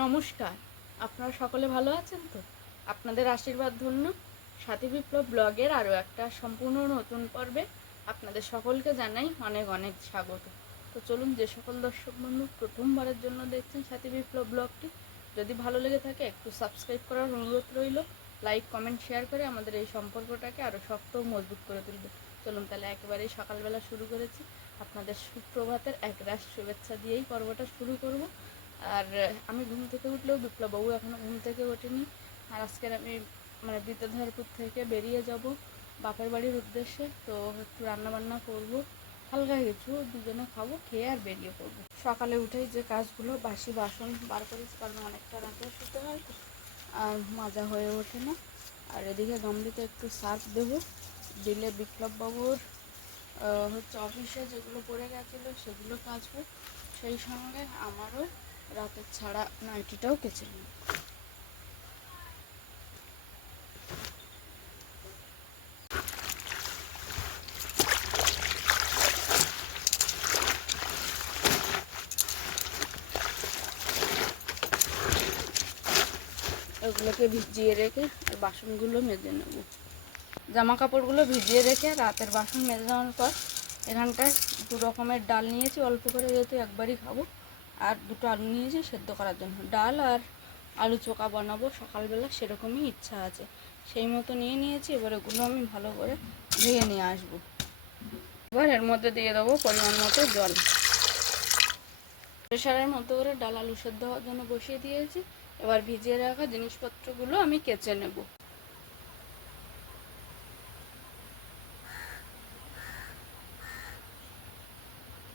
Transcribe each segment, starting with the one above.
নমস্কার, আপনারা সকলে ভালো আছেন তো? আপনাদের আশীর্বাদ ধন্য সাথী বিপ্লব ব্লগের আরও একটা সম্পূর্ণ নতুন পর্বে আপনাদের সকলকে জানাই অনেক অনেক স্বাগত। তো চলুন, যে সকল দর্শক বন্ধু প্রথমবারের জন্য দেখছেন সাথী বিপ্লব ব্লগটি, যদি ভালো লেগে থাকে একটু সাবস্ক্রাইব করার অনুরোধ রইল। লাইক, কমেন্ট, শেয়ার করে আমাদের এই সম্পর্কটাকে আরও শক্ত ও মজবুত করে তুলবে। চলুন তাহলে একেবারেই সকালবেলা শুরু করেছি। আপনাদের সুপ্রভাতের একরাশ শুভেচ্ছা দিয়েই পর্বটা শুরু করব। আর আমি ঘুম থেকে উঠলেও বিপ্লববাবু এখনও ঘুম থেকে ওঠেনি। আর আজকের আমি বিদ্যাধরপুর থেকে বেরিয়ে যাব বাপের বাড়ির উদ্দেশ্যে। তো একটু রান্নাবান্না করব, হালকা কিছু দুজনে খাবো, খেয়ে আর বেরিয়ে পড়বো। সকালে উঠেই যে কাজগুলো, বাসি বাসন বার করেছি, কারণ অনেকটা রাতে শুতে হয় তো আর মাজা হয়ে ওঠে না। আর এদিকে গামলিতে একটু সার্ফ দেবো, দিলে বিপ্লববাবুর অফিসে যেগুলো পড়ে গেছিলো সেগুলো কাচবো, সেই সঙ্গে আমারও রাতের ছাড়া নাইটিটাও কেচে নিই। ওগুলোকে ভিজিয়ে রেখে আর বাসনগুলো মেজে নেব। জামা কাপড়গুলো ভিজিয়ে রেখে রাতের বাসন মেজে নেওয়ার পর এখানটায় দু রকমের ডাল নিয়েছি, অল্প করে, যেহেতু একবারই খাবো। আর দুটো আলু নিয়েছি সেদ্ধ করার জন্য। ডাল আর আলু চোখা বানাবো সকালবেলা, সেরকমই ইচ্ছা আছে, সেই মতো নিয়ে নিয়েছি। এবার এগুলো আমি ভালো করে ধুয়ে নিয়ে আসবো। এবার এর মধ্যে দিয়ে দেবো পরিমাণ মতো জল। প্রেশারের মধ্যে করে ডাল আলু সেদ্ধ হওয়ার জন্য বসিয়ে দিয়েছি। এবার ভিজিয়ে রাখা জিনিসপত্রগুলো আমি কেচে নেব।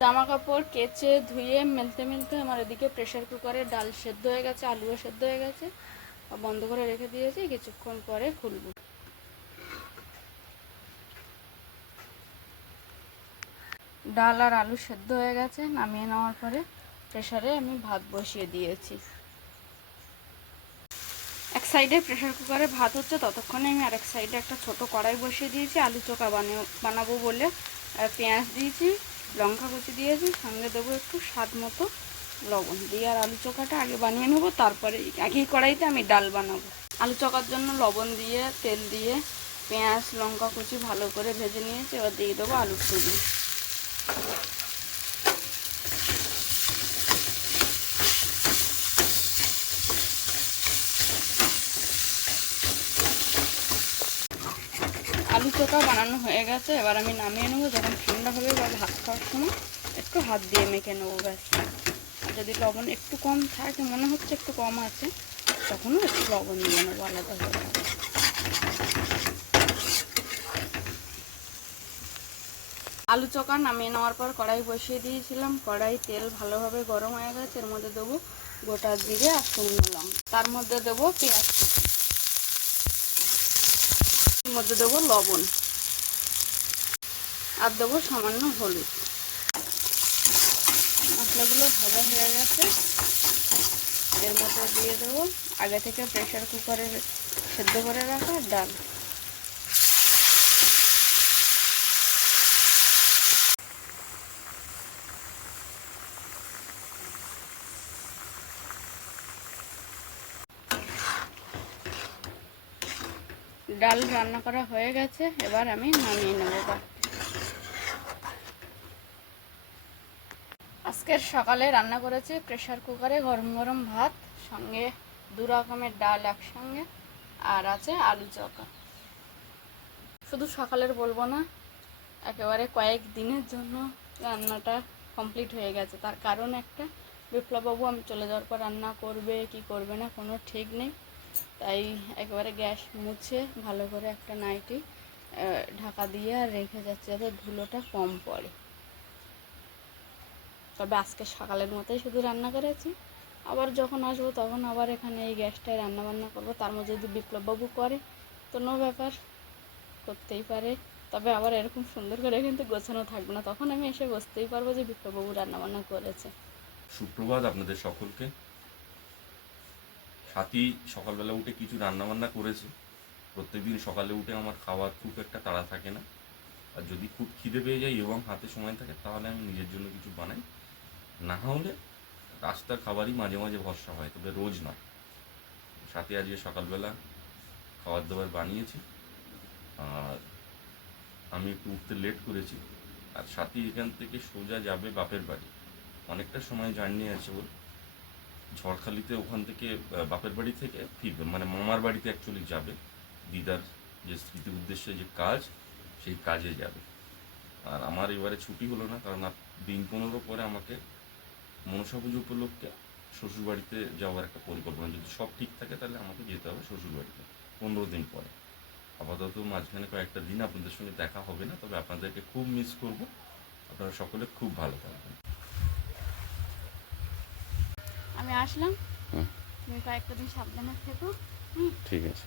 জামা কাপড় কেচে ধুয়ে মেলতে মেলতে আমার এদিকে প্রেশার কুকারে ডাল সেদ্ধ হয়ে গেছে, আলুও সেদ্ধ হয়ে গেছে। বন্ধ করে রেখে দিয়েছি, কিছুক্ষণ পরে খুলব। ডাল আর আলু সেদ্ধ হয়ে গেছে, নামিয়ে নেওয়ার পরে প্রেশারে আমি ভাত বসিয়ে দিয়েছি। এক সাইডে প্রেশার কুকারে ভাত হচ্ছে, ততক্ষণে আমি আরেক সাইডে একটা ছোট কড়াই বসিয়ে দিয়েছি। আলু চোখা বানাবো বলে পেঁয়াজ দিয়েছি, লঙ্কা কুচি দিয়েছি, সঙ্গে দেবো একটু স্বাদ মতো লবণ দিয়ে। আর আলু চোখাটা আগে বানিয়ে নেবো, তারপরে একই কড়াইতে আমি ডাল বানাবো। আলু চোখার জন্য লবণ দিয়ে, তেল দিয়ে, পেঁয়াজ লঙ্কা কুচি ভালো করে ভেজে নিয়েছি। এবার দিয়ে দেবো আলুর টুকরো। আলু চোখা বানানো হয়ে গেছে, এবার আমি নামিয়ে নেবো। যখন ঠান্ডা হবে বা ভাত খাওয়ার সময় একটু হাত দিয়ে মেখে নেবো, ব্যাস। আর যদি লবণ একটু কম থাকে, মনে হচ্ছে একটু কম আছে, তখনও একটু লবণ দিয়ে নেবো আলাদাভাবে। আলু চোখা নামিয়ে নেওয়ার পর কড়াই বসিয়ে দিয়েছিলাম। কড়াই তেল ভালোভাবে গরম হয়ে গেছে, এর মধ্যে দেবো গোটা জিরে আর শুকনো লঙ্কা, তার মধ্যে দেবো পেঁয়াজ, এর মধ্যে দেবো লবণ আর দেবো সামান্য হলুদ। মশলাগুলো ভাজা হয়ে গেছে, এর মধ্যে দিয়ে দেবো আগে থেকে প্রেশার কুকারে সেদ্ধ করে রাখা ডাল। ডাল রান্না করা হয়ে গেছে, এবার আমি নামিয়ে নেব। আজকের সকালে রান্না করেছি প্রেশার কুকারে গরম গরম ভাত, সঙ্গে দু রকমের ডাল একসঙ্গে, আর আছে আলু চোখা। শুধু সকালের বলবো না, একেবারে কয়েক দিনের জন্য রান্নাটা কমপ্লিট হয়ে গেছে। তার কারণ একটা, বিপ্লববাবু আমি চলে যাওয়ার পর রান্না করবে কি করবে না কোনো ঠিক নেই। তাই একেবারে গ্যাস মুছে ভালো করে একটা নাইটি ঢাকা দিয়ে আর রেখে যাচ্ছে, যাতে ধুলোটা কম পড়ে। তবে আজকে সকালের মতোই শুধু রান্না করেছি। আবার যখন আসবো তখন আবার এখানে এই গ্যাসটায় রান্নাবান্না করবো। তার মধ্যে যদি বিপ্লববাবু করে তো নো ব্যাপার, করতেই পারে। তবে আবার এরকম সুন্দর করে কিন্তু গোছানো থাকবে না, তখন আমি এসে বসতেই পারবো যে বিপ্লববাবু রান্নাবান্না করেছে। সুপ্রভাত আপনাদের সকলকে। সাথী সকালবেলা উঠে কিছু রান্নাবান্না করেছে। প্রত্যেকদিন সকালে উঠে আমার খাওয়ার খুব একটা তাড়া থাকে না, আর যদি খুব খিদে পেয়ে যায় এবং হাতে সময় থাকে তাহলে আমি নিজের জন্য কিছু বানাই, না হলে রাস্তার খাবারই মাঝে মাঝে ভরসা হয়, তবে রোজ নয়। সাথে আজকে সকালবেলা খাবার দাবার বানিয়েছি, আর আমি একটু উঠতে লেট করেছি। আর সাথে এখান থেকে সোজা যাবে বাপের বাড়ি, অনেকটা সময় জার্নি আছে ওর। ঝড়খালিতে ওখান থেকে বাপের বাড়ি থেকে ফিরবে, মানে মামার বাড়িতে অ্যাকচুয়ালি যাবে। দিদার যে স্মৃতি উদ্দেশ্যে যে কাজ, সেই কাজে যাবে। আর আমার এবারে ছুটি হলো না, কারণ দিন 15 পরে আমাকে মনসা পুজো উপলক্ষে শ্বশুরবাড়িতে যাওয়ার একটা পরিকল্পনা। যদি সব ঠিক থাকে তাহলে আমাকে যেতে হবে শ্বশুরবাড়িতে 15 দিন পরে। আপাতত মাঝখানে কয়েকটা দিন আপনাদের সঙ্গে দেখা হবে না, তবে আপনাদেরকে খুব মিস করব। আপনারা সকলে খুব ভালো থাকবেন। আমি আসলাম, তুমি কয়েকটা দিন সাবধানে থেকো। ঠিক আছে।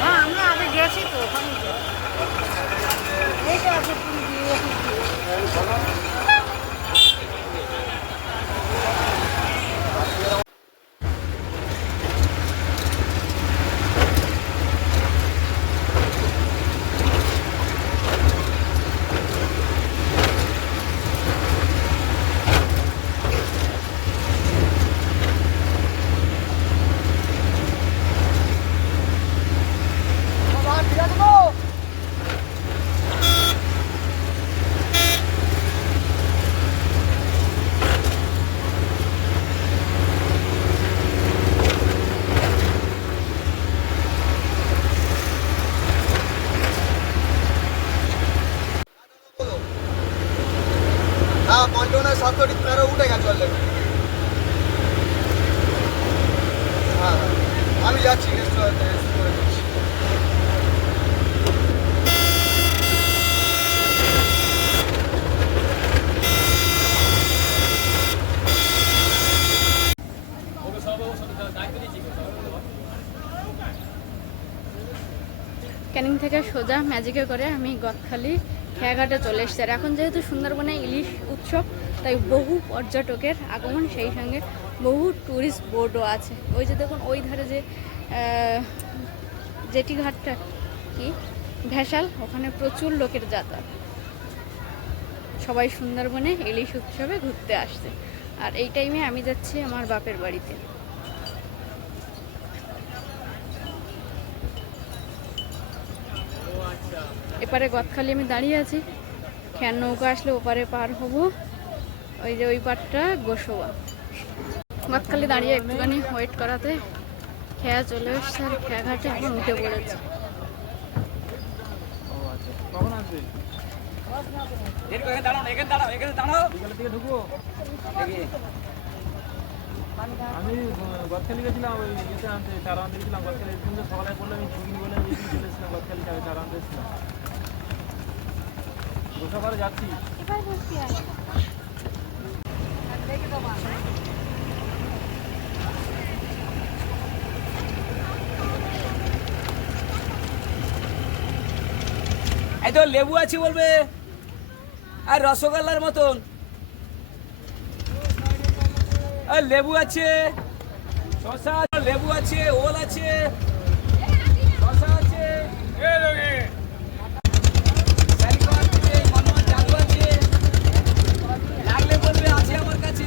হ্যাঁ, আমরা আগে গেছি তো ওখানে। এইটা আছে পুরী দিয়ে। हाँ कंटेनर 713 उठेगा चल लेगा। हाँ আমি যাচ্ছি রেস্টুরেন্টে। ক্যানিং থেকে সোজা ম্যাজিকে করে আমি গদখালি খেয়াঘাটে চলে এসেছি। আর এখন যেহেতু সুন্দরবনে ইলিশ উৎসব, তাই বহু পর্যটকের আগমন, সেই সঙ্গে বহু ট্যুরিস্ট বোটও আছে। ওই যে দেখুন ওই ধারে যে জেটি ঘাটটা কি ভেসাল, ওখানে প্রচুর লোকের যাতায়াত। সবাই সুন্দরবনে ইলিশ উৎসবে ঘুরতে আসছে। আর এই টাইমে আমি যাচ্ছি আমার বাপের বাড়িতে। এপারে গদখালি আমি দাঁড়িয়ে আছি, খেয়ার নৌকা আসলে ওপারে পার হব। ওই যে ওই পারটা গোসবা। গদখালি দাঁড়িয়ে একটুখানি ওয়েট করাতে খেয়া চলে এসছে, আর খেয়া ঘাটে এখন উঠে পড়েছে। আমি গদখালি গেছিলাম, ওই ইয়েতে আনতে চারা আনতে গেছিলাম গদখালি। তুমি সকালে বললে আমি ছুটি বলে আমি চলে এসেছিলাম গদখালি, চারা আনতে এসেছিলাম। গোসাবারে যাচ্ছি। এই তো লেবু আছে বলবে, আর রসগোল্লার মতন। আর লেবু আছে, শসা, লেবু আছে, ওল আছে, শসা আছে, জাদু আছে, লাগলে বলবে, আছে আমার কাছে।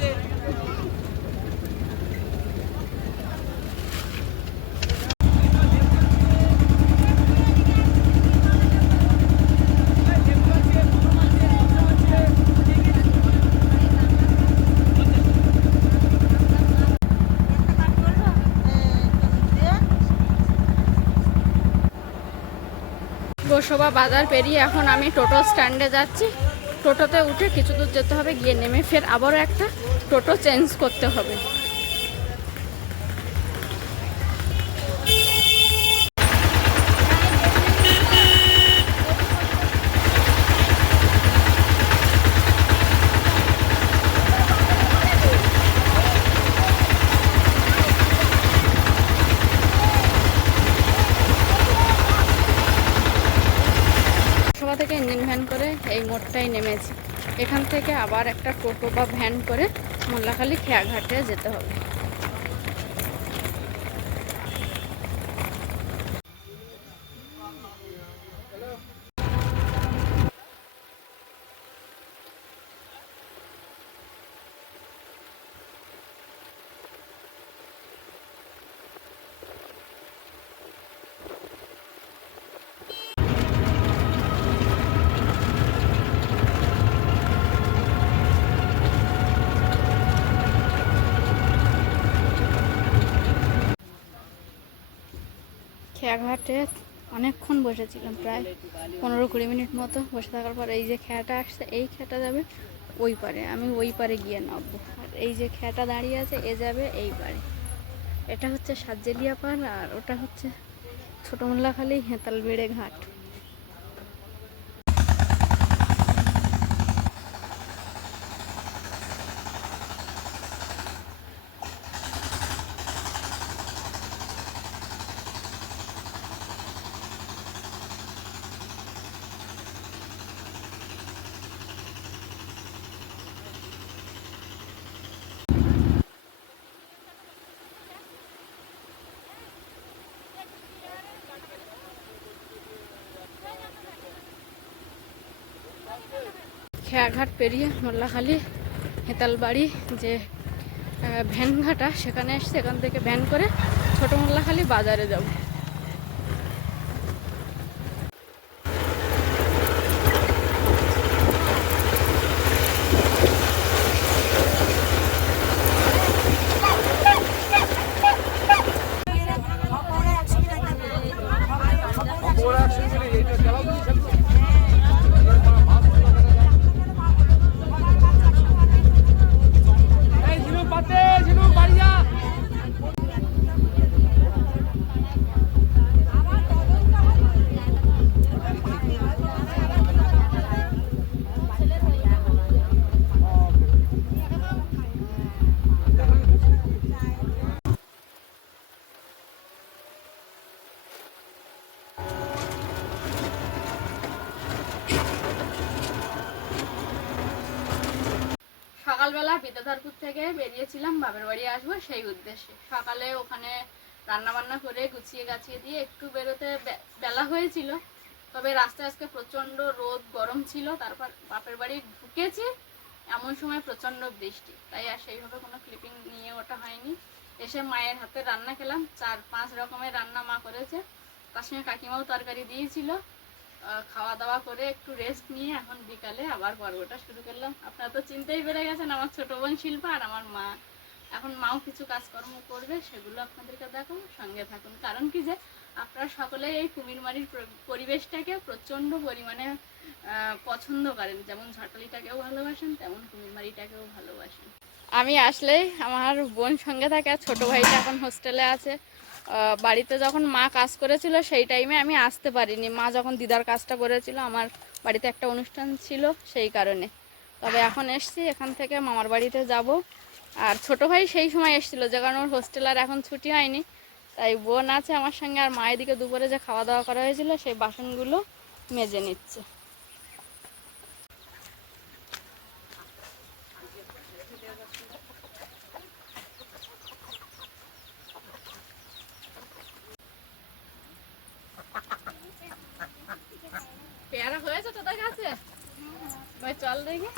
গোসবা বাজার পেরিয়ে এখন আমি টোটো স্ট্যান্ডে যাচ্ছি। টোটোতে উঠে কিছু দূর যেতে হবে, গিয়ে নেমে ফের আবারও একটা টোটো চেঞ্জ করতে হবে। নিয়েছি। এখান থেকে আবার একটা টোটো বা ভ্যান করে মোল্লাখালী খেয়াঘাটে যেতে হবে। খেয়াঘাটে অনেকক্ষণ বসেছিলাম, প্রায় 15-20 মিনিট মতো বসে থাকার পর এই যে খেয়াটা আসছে, এই খেয়াটা যাবে ওই পারে, আমি ওই পারে গিয়ে নামবো। আর এই যে খেয়াটা দাঁড়িয়ে আছে এ যাবে এই পারে। এটা হচ্ছে সাতজেলিয়া পার আর ওটা হচ্ছে ছোট মোল্লাখালী হেতালবেড়ে ঘাট। খেয়াঘাট পেরিয়ে মোল্লাখালী হেতালবাড়ি যে ভ্যান ঘাটা সেখানে এসে সেখান থেকে ভ্যান করে ছোট মোল্লাখালী বাজারে যাব। সকালবেলা বিদ্যাধরপুর থেকে বেরিয়েছিলাম বাপের বাড়ি আসবো সেই উদ্দেশ্যে। সকালে ওখানে রান্না বান্না করে গুছিয়ে গাছিয়ে দিয়ে একটু বেরোতে বেলা হয়েছিল, তবে রাস্তায় আজকে প্রচণ্ড রোদ গরম ছিল। তারপর বাপের বাড়ি ঢুকেছি এমন সময় প্রচণ্ড বৃষ্টি, তাই আর সেইভাবে কোনো ক্লিপিং নিয়ে ওঠা হয়নি। এসে মায়ের হাতে রান্না খেলাম, 4-5 রকমের রান্না মা করেছে, তার সঙ্গে কাকিমাও তরকারি দিয়েছিল। খাওয়া দাওয়া করে একটু রেস্ট নিয়ে এখন বিকালে আবার পর্বটা শুরু করলাম। আপনারা তো চিনতেই পেরে গেছেন আমার ছোট বোন শিল্পা আর আমার মা। এখন মাও কিছু কাজকর্ম করবে, সেগুলো আপনাদেরকে দেখাবো, সঙ্গে থাকুন। কারণ কি যে আপনারা সকলেই এই কুমিরমারির পরিবেশটাকে প্রচণ্ড পরিমাণে পছন্দ করেন, যেমন ঝাঁটালিটাকেও ভালোবাসেন তেমন কুমিরমারিটাকেও ভালোবাসেন। আমি আসলেই আমার বোন সঙ্গে থাকে, আর ছোটো ভাইটা এখন হোস্টেলে আছে। বাড়িতে যখন মা কাজ করেছিল সেই টাইমে আমি আসতে পারিনি, মা যখন দিদার কাজটা করেছিল আমার বাড়িতে একটা অনুষ্ঠান ছিল সেই কারণে। তবে এখন এসছি, এখান থেকে মামার বাড়িতে যাব। আর ছোটো ভাই সেই সময় এসেছিলো, যে কারণে ওর হোস্টেল আর এখন ছুটি হয়নি, তাই বোন আছে আমার সঙ্গে। আর মায়ের দিকে দুপুরে যে খাওয়া দাওয়া করা হয়েছিল সেই বাসনগুলো মেজে নিচ্ছে। পেয়ারা হয়েছে তোদের কাছে? ভাই চল দেখি।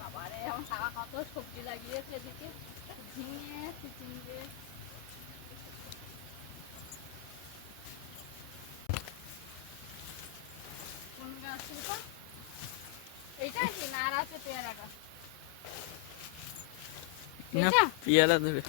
বাবারে আমার টাকা কত সবজি লাগিয়েছে এদিকে, ঝিঙে চিচিঙ্গে। কোন গাছ ছিল? এইটা কি না আর আছে পেয়ারাটা? না পেয়ারা দেবে।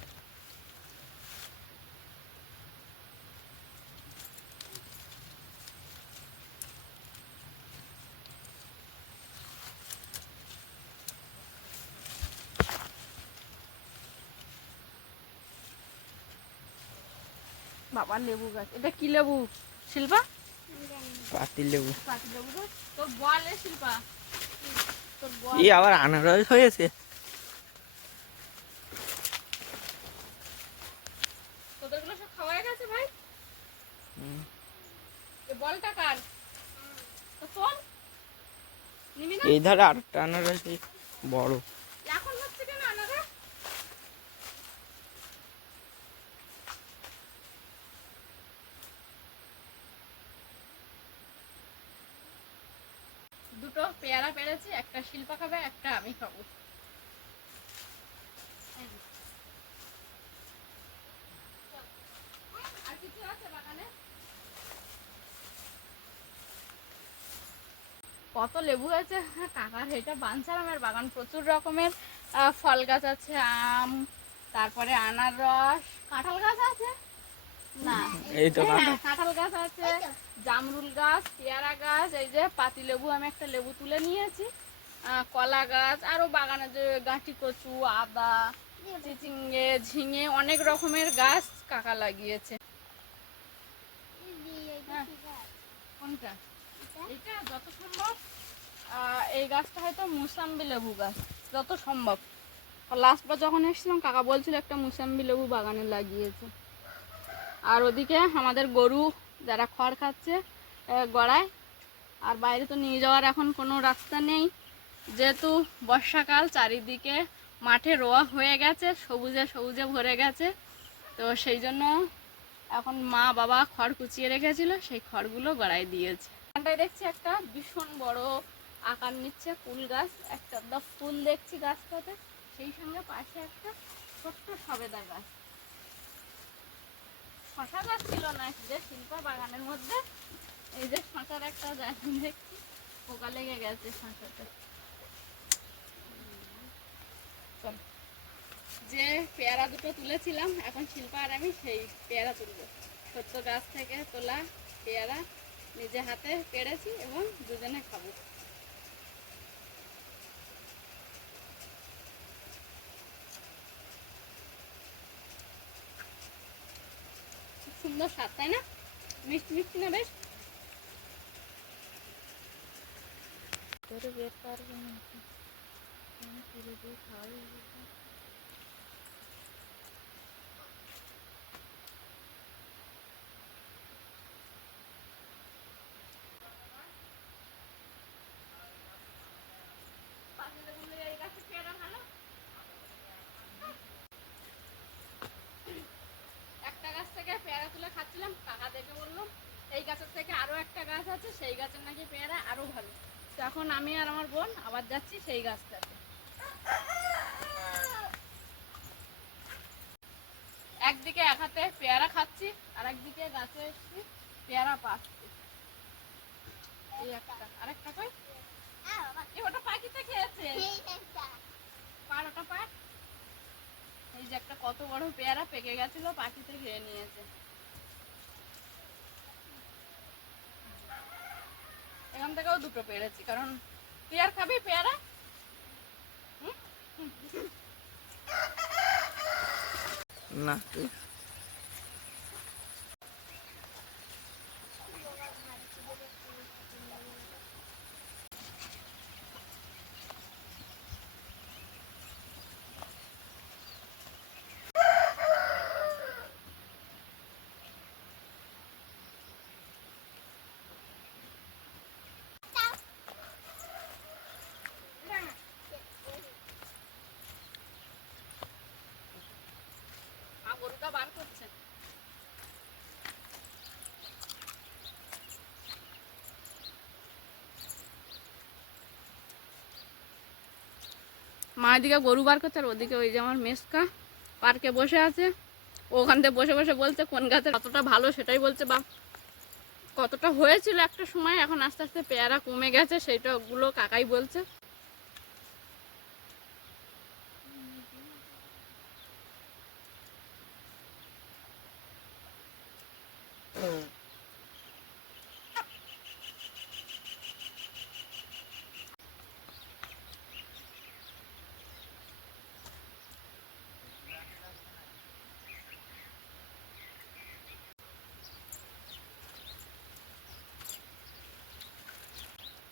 বাবা লেবু গাছ, এটা কি লেবু শিল্পা? পাতি লেবু। পাতি লেবু তোর বল শিল্পা, তোর বল। এই আবার আনারস হয়েছে। বলটা কার? তো ফোন নিবি না? এই ধারে আরেকটা আনারস বড়। এখন হচ্ছে কেন আনারস? দুটো পেয়ারা পেরেছি, একটা শিল্পা খাবে, একটা আমি খাবো। আর কিছু আছে বাগানে? কত লেবু হয়েছে কাকার, এটা বাঞ্ছারামের বাগান। প্রচুর রকমের ফল গাছ আছে, আম, তারপরে আনারস, কাঁঠাল গাছ আছে না? এই তো হ্যাঁ, কাঁঠাল গাছ আছে, জামরুল গাছ, পেয়ারা গাছ, এই যে পাতি লেবু, আমি একটা লেবু তুলে নিয়েছি, কলা গাছ, আরো বাগানে যে গাঁটি কচু, আদা, চিচিঙ্গে, ঝিঙে, অনেক রকমের গাছ কাকা লাগিয়েছে। হ্যাঁ। কোনটা? এটা যত সম্ভব এই গাছটা হয়তো মুসাম্বি লেবু গাছ, যত সম্ভব। লাস্টবার যখন এসেছিলাম কাকা বলছিল একটা মুসাম্বি লেবু বাগানে লাগিয়েছে। আর ওদিকে আমাদের গরু যারা খড় খাচ্ছে গড়ায়, আর বাইরে তো নিয়ে যাওয়ার এখন কোনো রাস্তা নেই, যেহেতু বর্ষাকাল, চারিদিকে মাঠে রোয়া হয়ে গেছে, সবুজে সবুজে ভরে গেছে, তো সেই জন্য এখন মা বাবা খড় কুচিয়ে রেখেছিল, সেই খড়গুলো গড়ায় দিয়েছে। এখানটায় দেখছি একটা ভীষণ বড় আকার নিচ্ছে কুল গাছ, একটা ফুল দেখছি গাছটাতে, সেই সঙ্গে পাশে একটা ছোট্ট সবেদা গাছ। শশা গাছ ছিল না যে শিল্পা বাগানের মধ্যে, এই যে শশার একটা জায়গা দেখছি, পোকা লেগে গেছে শশাতে। যে পেয়ারা দুটো তুলেছিলাম, এখন শিল্পা আর আমি সেই পেয়ারা তুলবো। ছোট্ট গাছ থেকে তোলা পেয়ারা নিজে হাতে পেড়েছি এবং দুজনে খাবো। খুব সুন্দর স্বাদ, তাই না? মিষ্টি মিষ্টি না বেশ? বের পারবো না খাওয়া। একটা গাছ থেকে পেয়ারা তুলে খাচ্ছিলাম, কাকা দেখে বললো এই গাছের থেকে আরো একটা গাছ আছে, সেই গাছের নাকি পেয়ারা আরো ভালো। তো এখন আমি আর আমার বোন আবার যাচ্ছি সেই গাছটাতে। একদিকে এক হাতে পেয়ারা খাচ্ছি, আর একদিকে গাছে এসছি পেয়ারা পাচ্ছি। এই একটা, আরেকটা কই? ওটা পাখিতে খেয়েছে, পার ওটা পার। এই যে একটা কত বড় পেয়ারা পেকে গেছিল, পাখিতে খেয়ে নিয়েছে। এখান থেকেও দুটো পেরেছি, কারণ তুই আর খাবি পেয়ারা? না গরুটা বার করছে। মা এদিকে গরু বার করছে, আর ওদিকে ওই যে আমার মেসকা পার্কে বসে আছে, ওখান থেকে বসে বসে বলছে কোন গাছের কতটা ভালো সেটাই বলছে, বা কতটা হয়েছিল একটা সময়, এখন আস্তে আস্তে পেয়ারা কমে গেছে, সেইটা ওগুলো কাকাই বলছে।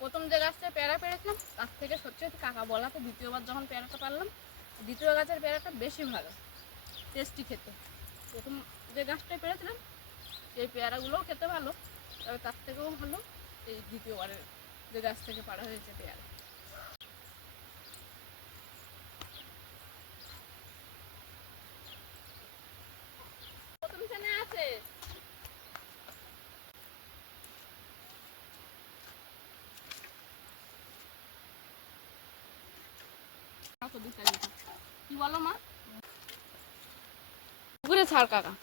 প্রথম যে গাছটা পেয়ারা পেরেছিলাম তার থেকে সত্যি সত্যি কাকা বলাতে দ্বিতীয়বার যখন পেয়ারাটা পারলাম, দ্বিতীয় গাছের পেয়ারাটা বেশি ভালো টেস্টি খেতে। প্রথম যে গাছটায় পেরেছিলাম সেই পেয়ারাগুলোও খেতে ভালো, তবে তার থেকেও ভালো এই দ্বিতীয়বারের যে গাছ থেকে পাড়া হয়েছে পেয়ারা। প্রথম শ্রেণী আছে কি বলো মা? পুকুরে ছাড় কাকা,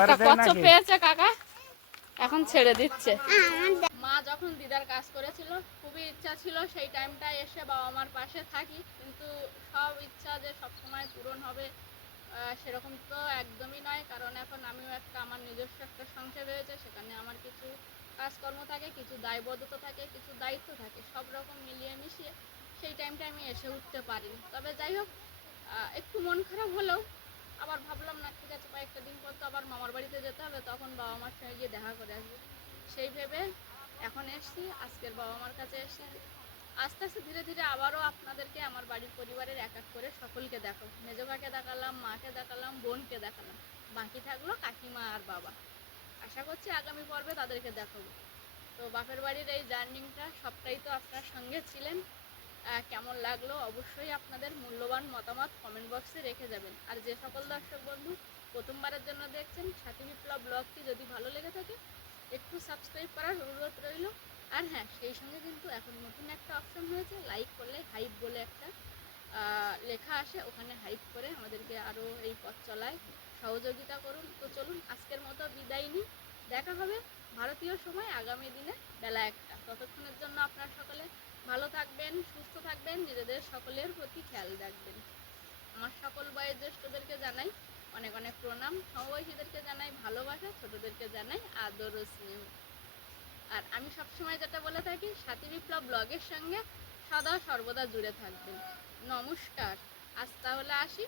একটা কচ্ছপ পেয়েছে কাকা, এখন ছেড়ে দিচ্ছে। মা যখন দিদার কাজ করেছিল খুবই ইচ্ছা ছিল সেই টাইমটায় এসে বাবা মার পাশে থাকি, কিন্তু সব ইচ্ছা যে সব সময় পূরণ হবে সেরকম তো একদমই নয়। কারণ এখন আমিও আমার নিজস্ব একটা সংসার রয়েছে, সেখানে আমার কিছু কাজকর্ম থাকে, কিছু দায়বদ্ধতা থাকে, কিছু দায়িত্ব থাকে, সব রকম মিলিয়ে মিশিয়ে সেই টাইমটা আমি এসে উঠতে পারিনি। তবে যাই হোক, একটু মন খারাপ হলেও আবার ভাবলাম না, ঠিক আছে কয়েকটা দিন পর তো আবার মামার বাড়িতে যেতে হবে, তখন বাবা মার সঙ্গে গিয়ে দেখা করে আসবো। সেই ভেবে এখন এসছি, আজকের বাবা মার কাছে এসছি। আস্তে আস্তে ধীরে ধীরে আবারও আপনাদেরকে আমার বাড়ির পরিবারের এক এক করে সকলকে দেখাবো। মেজোকাকে দেখালাম, মাকে দেখালাম, বোনকে দেখালাম, বাকি থাকলো কাকিমা আর বাবা। আশা করছি আগামী পর্বে তাদেরকে দেখাবো। তো বাপের বাড়ির এই জার্নিংটা সবটাই তো আপনার সঙ্গে ছিলেন। কেমন লাগলো অবশ্যই আপনাদের মূল্যবান মতামত কমেন্ট বক্সে রেখে যাবেন। আর যে সকল দর্শক বন্ধু প্রথমবারের জন্য দেখছেন সাথী বিপ্লব ব্লগটি যদি ভালো লেগে থাকে একটু সাবস্ক্রাইব করার অনুরোধ রইল। আর হ্যাঁ, সেই সঙ্গে কিন্তু এখন নতুন একটা অপশন হয়েছে, লাইক করলে হাইপ বলে একটা লেখা আসে, ওখানে হাইপ করে আমাদেরকে আরও এই পথ চলায় সহযোগিতা করুন। তো চলুন আজকের মতো বিদায় নিই, দেখা হবে ভারতীয় সময় আগামী দিনে বেলা 1টা। ততক্ষণের জন্য আপনারা সকলে ভালো থাকবেন, সুস্থ থাকবেন, নিজেদের সকলের প্রতি খেয়াল রাখবেন। আমার সকল বয়োজ্যেষ্ঠদেরকে জানাই অনেক অনেক প্রণাম, সমবয়সীদেরকে জানাই ভালোবাসা, ছোটদেরকে জানাই আদর ও স্নেহ। আর আমি সবসময় যেটা বলে থাকি, সাথী বিপ্লব ব্লগের সঙ্গে সদা সর্বদা জুড়ে থাকবেন। নমস্কার, আজ তাহলে আসি।